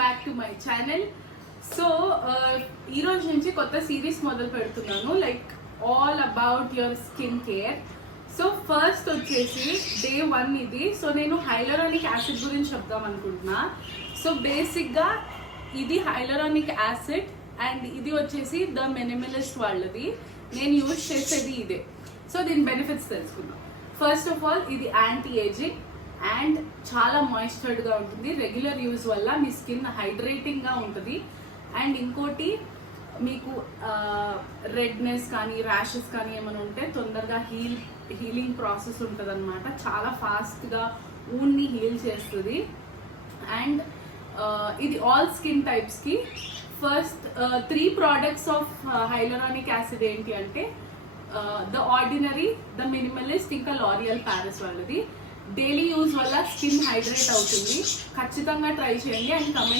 Back to my channel. So ఈ రోజు నుంచి కొత్త సిరీస్ మొదలు పెడుతున్నాను, like all about your skin care. So first వచ్చేసి డే 1 ఇది. సో నేను హైలరానిక్ యాసిడ్ గురించి చెప్దాం అనుకుంటున్నా. సో బేసిక్గా ఇది హైలరానిక్ యాసిడ్ అండ్ ఇది వచ్చేసి ద మినిమలిస్ట్ వాళ్ళది. నేను యూజ్ చేసేది ఇదే. సో దీని బెనిఫిట్స్ తెలుసుకుందాం. ఫస్ట్ ఆఫ్ ఆల్ ఇది యాంటీ ఏజింగ్ అండ్ చాలా మాయిశ్చర్డ్గా ఉంటుంది. రెగ్యులర్ యూజ్ వల్ల మీ స్కిన్ హైడ్రేటింగ్గా ఉంటుంది. అండ్ ఇంకోటి మీకు రెడ్నెస్ కానీ ర్యాషెస్ కానీ ఏమైనా ఉంటే తొందరగా హీలింగ్ ప్రాసెస్ ఉంటుంది అనమాట. చాలా ఫాస్ట్గా ఊన్ని హీల్ చేస్తుంది. అండ్ ఇది ఆల్ స్కిన్ టైప్స్కి. First 3 products of hyaluronic acid ఏంటి అంటే ద ఆర్డినరీ, ద మినిమలిస్ట్, ఇంకా లారియల్ ప్యారిస్ వాళ్ళది. డైలీ యూజ్ వల్ల స్కిన్ హైడ్రేట్ అవుతుంది. ఖచ్చితంగా ట్రై చేయండి అండ్ కమెంట్